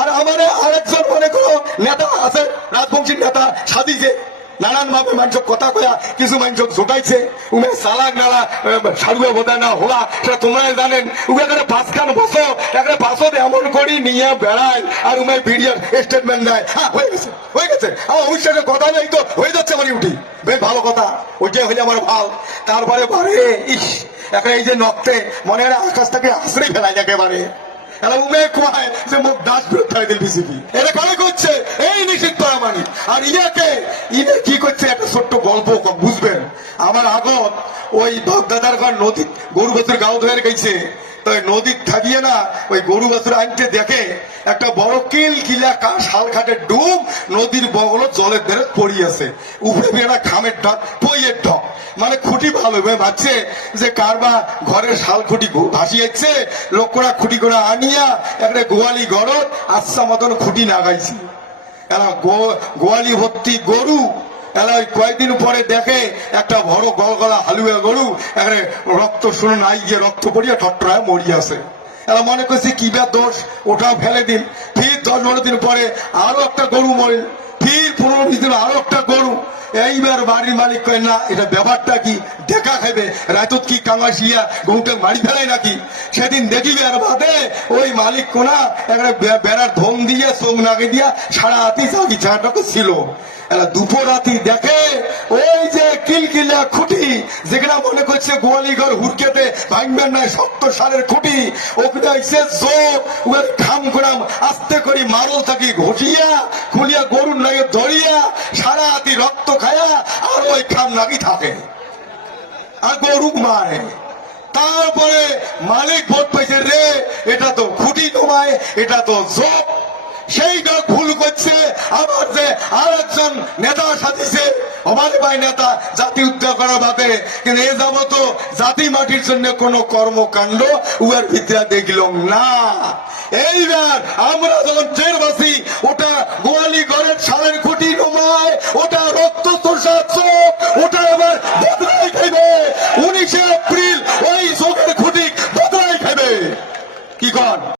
আর আমার আরেকজন মনে করো নেতা আছে, রাজবংশীর নেতা সাজিছে, নানান ভাবে মানুষ কথা কয়া কিছু মানুষ জোটাইছে, উমে সালাক নালা সারুয়া বোধা না হওয়া সেটা তোমরাই জানেন। উমে এখানে পাঁচখান বসো, এখানে পাঁচত এমন করি নিয়ে বেড়ায় আর উমে ভিডিও স্টেটমেন্ট দেয়, হ্যাঁ হয়ে গেছে হয়ে গেছে, আমার অভিষেকে কথা নেই তো হয়ে যাচ্ছে আমার উঠি, বেশ ভালো কথা, ওইটাই হইলে আমার ভাল। তারপরে বারে ইস এখন এই যে নক্তে মনে হয় আকাশ থেকে আশ্রয় ফেলায় একেবারে, কি করছে একটা ছোট্ট গল্প বুঝবেন। আমার আগত ওই দাদার ঘর নদী গরু বছর গাও ধরে গেছে, তো নদীর থাকিয়ে না ওই গরু বছর আনতে দেখে একটা বড় কিল কিলা শাল খাটের ডুব নদীর বগল জলের ধারে পড়িয়েছে, উপরে বেড়া খামের ঢক পইয়ের ঢক, মানে খুঁটি ভালো ভাবছে যে কারবা ঘরের শাল খুঁটি ভাসি যাচ্ছে, লোকরা খুঁটি করে আনিয়া একটা গোয়ালি গরত আচ্ছা মতন খুঁটি লাগাইছি, এরা গোয়ালি ভর্তি গরু। এরা ওই কয়েকদিন পরে দেখে একটা বড় গলগলা হালুয়া গরু এখানে রক্ত শুনে নাই গিয়ে রক্ত পড়িয়া ঠট্টরায় মরিয়াছে। এরা মনে করছে কি বা দোষ, ওটাও ফেলে দিন। ফির 10-12 দিন পরে আরো একটা গরু মরিল, ফির 15-20 দিন আরো একটা গরু। এইবার বাড়ির মালিক কয় না এটা ব্যাপারটা কি, দেখা খাবে রাতত কি কামাশিয়া গরুটা মারি ফেলায় নাকি। সেদিন দেখিবে আর বাদে ওই মালিক কোনা একটা বেড়ার ধম দিয়ে চোখ নাকে দিয়া সারা হাতি চাকি ছাড়াটাকে ছিল। এরা দুপুর রাতি দেখে ওই যে কিলকিলা খুঁটি যেখানে মনে করছে গোয়ালি ঘর হুড়কেতে ভাঙবেন না, শক্ত সারের খুঁটি, ওখানে এসে জোর ওর খাম করাম আস্তে করে মারল থাকি ঘষিয়া খুলিয়া গরুর নাগে ধরিয়া সারা হাতি রক্ত খায়া আর ওই খাম লাগি থাকে আর গরু মারে। তারপরে মালিক ভোট পাইছে রে এটা তো খুঁটি তোমায়, এটা তো জোপ, সেইটা ভুল করছে। আমার যে আর একজন নেতা সাজিছে আমাদের ভাই নেতা জাতি উদ্ধার করার ভাবে, কিন্তু এ যাবত জাতি মাটির জন্য কোন কর্মকাণ্ড উয়ার ভিতরে দেখলাম না। এইবার আমরা যখন ট্রেন বাসি ওটা গোয়ালি ঘরের সালের খুঁটি নমায়, ওটা রক্ত তোষা চোখ, ওটা আবার